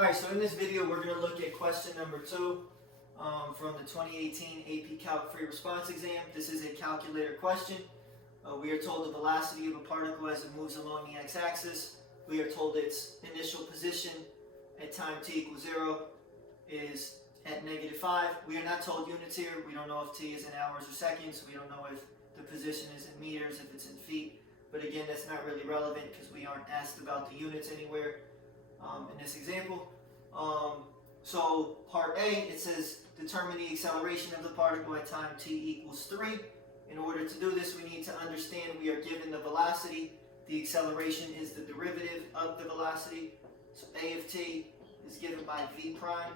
Alright, so in this video we're going to look at question number 2 from the 2018 AP Calc free response exam. This is a calculator question. We are told the velocity of a particle as it moves along the x-axis. We are told its initial position at time t equals 0 is at -5. We are not told units here. We don't know if t is in hours or seconds. We don't know if the position is in meters, if it's in feet. But again, that's not really relevant because we aren't asked about the units anywhere in this example. So part A, it says determine the acceleration of the particle at time t equals 3. In order to do this, we need to understand we are given the velocity. The acceleration is the derivative of the velocity. So A of t is given by v prime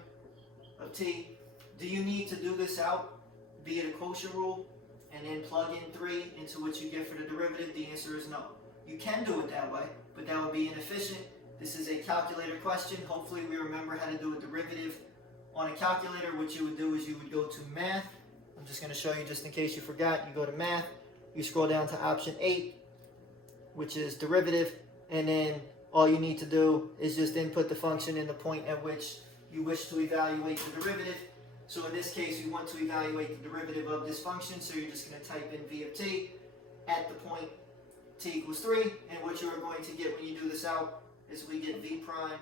of t. Do you need to do this out via the quotient rule and then plug in 3 into what you get for the derivative? The answer is no. You can do it that way, but that would be inefficient. This is a calculator question. Hopefully we remember how to do a derivative on a calculator. What you would do is you would go to math. I'm just going to show you just in case you forgot. You go to math, you scroll down to option 8, which is derivative, and then all you need to do is just input the function in the point at which you wish to evaluate the derivative. So in this case, we want to evaluate the derivative of this function, so you're just going to type in v of t at the point t equals 3, and what you are going to get when you do this out is we get v prime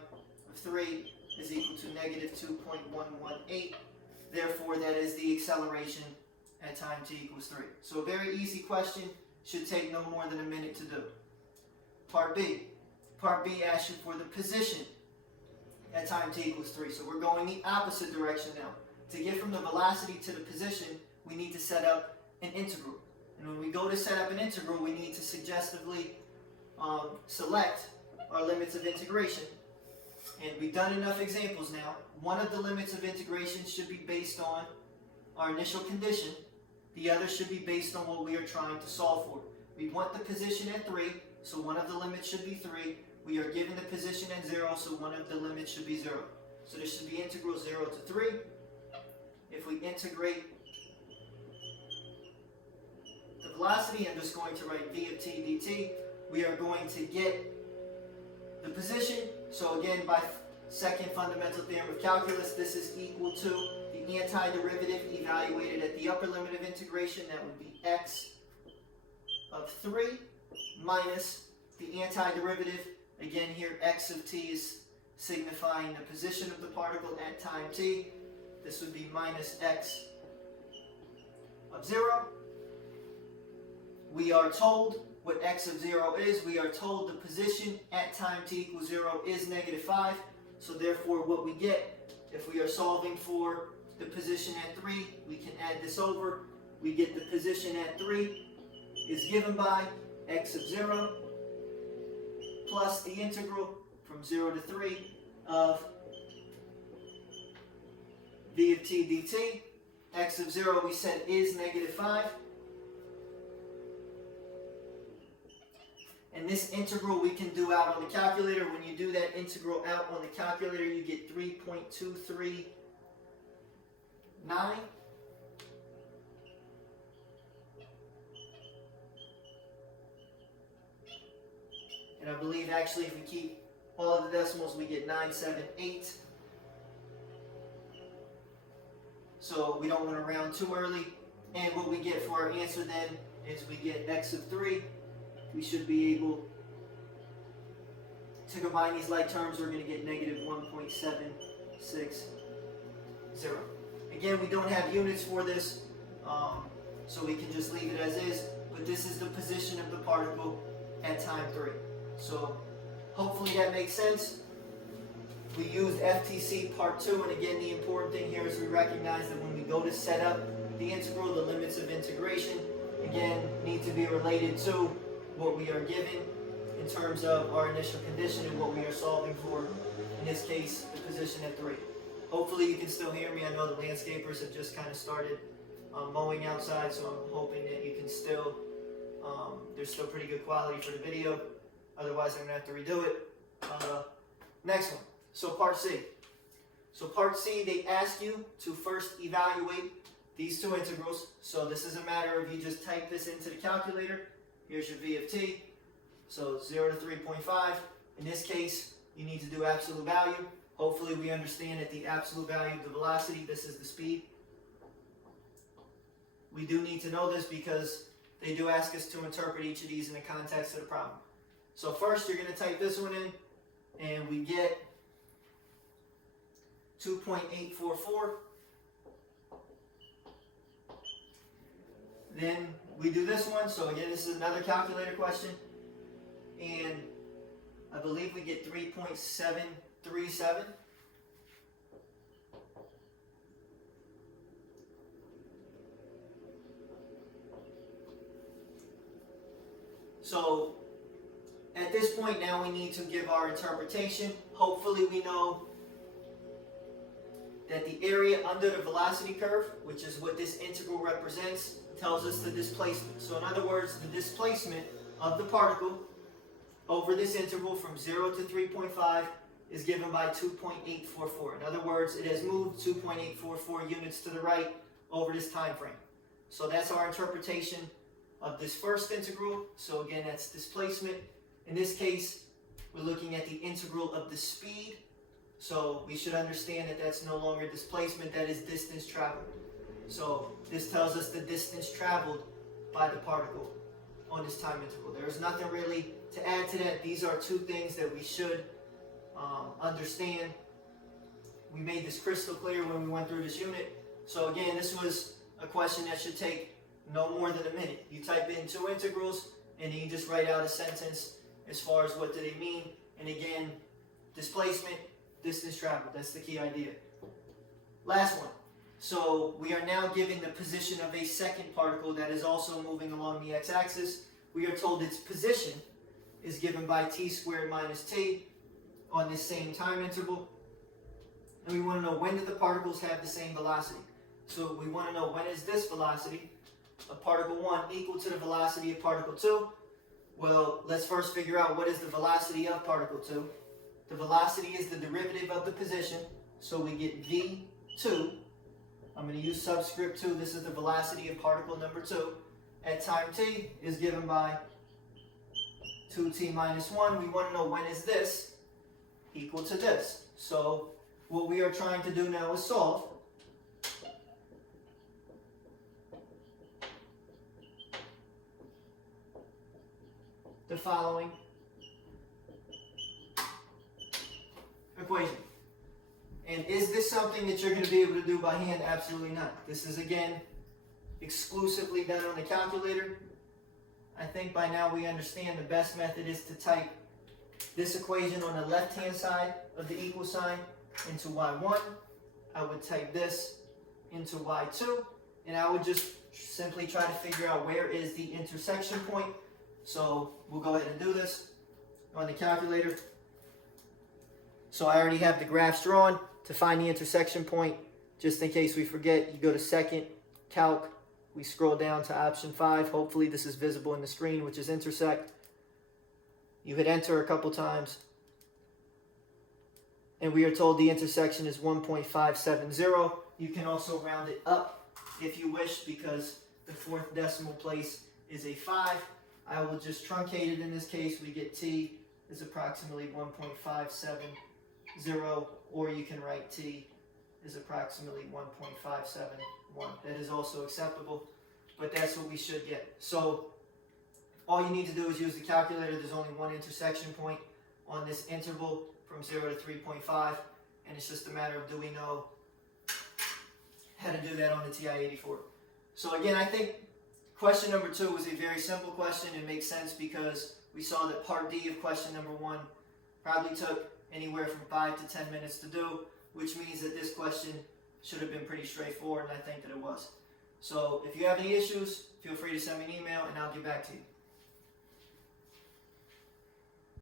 of 3 is equal to -2.118. Therefore, that is the acceleration at time t equals 3. So a very easy question, should take no more than a minute to do. Part B. Part B asks you for the position at time t equals 3. So we're going the opposite direction now. To get from the velocity to the position, we need to set up an integral. And when we go to set up an integral, we need to suggestively select our limits of integration. And we've done enough examples now. One of the limits of integration should be based on our initial condition. The other should be based on what we are trying to solve for. We want the position at 3, so one of the limits should be 3. We are given the position at 0, so one of the limits should be 0. So this should be integral 0 to 3. If we integrate the velocity, I'm just going to write v of t dt. We are going to get the position. So again, by second fundamental theorem of calculus, this is equal to the antiderivative evaluated at the upper limit of integration. That would be x of 3 minus the antiderivative. Again here, x of t is signifying the position of the particle at time t. This would be minus x of 0. We are told what x of 0 is. We are told the position at time t equals 0 is -5. So therefore what we get, if we are solving for the position at 3, we can add this over. We get the position at 3 is given by x of 0 plus the integral from 0 to 3 of v of t dt. X of 0 we said is -5. And this integral we can do out on the calculator. When you do that integral out on the calculator, you get 3.239. And I believe actually if we keep all of the decimals, we get 978. So we don't want to round too early. And what we get for our answer then is we get x of 3. We should be able to combine these like terms. We're going to get -1.760. Again, we don't have units for this, so we can just leave it as is. But this is the position of the particle at time 3. So hopefully that makes sense. We used FTC part 2, and again, the important thing here is we recognize that when we go to set up the integral, the limits of integration, again, need to be related to what we are given in terms of our initial condition and what we are solving for, in this case, the position at 3. Hopefully you can still hear me. I know the landscapers have just kind of started mowing outside, so I'm hoping that you can still, there's still pretty good quality for the video. Otherwise, I'm going to have to redo it. Next one. So part C. So part C, they ask you to first evaluate these two integrals. So this is a matter of you just type this into the calculator. Here's your v of t. So 0 to 3.5. In this case, you need to do absolute value. Hopefully we understand that the absolute value of the velocity, this is the speed. We do need to know this because they do ask us to interpret each of these in the context of the problem. So first you're going to type this one in, and we get 2.844. Then we do this one. So again, this is another calculator question. And I believe we get 3.737. So at this point now we need to give our interpretation. Hopefully we know that the area under the velocity curve, which is what this integral represents, tells us the displacement. So in other words, the displacement of the particle over this interval from 0 to 3.5 is given by 2.844. In other words, it has moved 2.844 units to the right over this time frame. So that's our interpretation of this first integral. So again, that's displacement. In this case, we're looking at the integral of the speed. So we should understand that that's no longer displacement, that is distance traveled. So this tells us the distance traveled by the particle on this time interval. There is nothing really to add to that. These are two things that we should understand. We made this crystal clear when we went through this unit. So again, this was a question that should take no more than a minute. You type in two integrals and you just write out a sentence as far as what do they mean. And again, displacement, distance traveled. That's the key idea. Last one. So we are now given the position of a second particle that is also moving along the x-axis. We are told its position is given by t squared minus t on this same time interval. And we want to know, when do the particles have the same velocity? So we want to know, when is this velocity of particle 1 equal to the velocity of particle 2? Well, let's first figure out what is the velocity of particle 2. The velocity is the derivative of the position, so we get v2. I'm going to use subscript 2. This is the velocity of particle number 2 at time t is given by 2t minus 1. We want to know, when is this equal to this? So what we are trying to do now is solve. The following equation. And is this something that you're going to be able to do by hand? Absolutely not. This is, again, exclusively done on the calculator. I think by now we understand the best method is to type this equation on the left-hand side of the equal sign into y1. I would type this into y2, and I would just simply try to figure out where is the intersection point. So we'll go ahead and do this on the calculator. So I already have the graphs drawn. To find the intersection point, just in case we forget, you go to second, calc, we scroll down to option 5. Hopefully this is visible in the screen, which is intersect. You hit enter a couple times, and we are told the intersection is 1.570. You can also round it up if you wish, because the fourth decimal place is a 5. I will just truncate it in this case. We get t is approximately 1.570, or you can write t is approximately 1.571. That is also acceptable, but that's what we should get. So all you need to do is use the calculator. There's only one intersection point on this interval from 0 to 3.5, and it's just a matter of, do we know how to do that on the TI-84. So again, I think question number 2 was a very simple question. It makes sense because we saw that part D of question number 1 probably took anywhere from 5 to 10 minutes to do, which means that this question should have been pretty straightforward, and I think that it was. So if you have any issues, feel free to send me an email and I'll get back to you.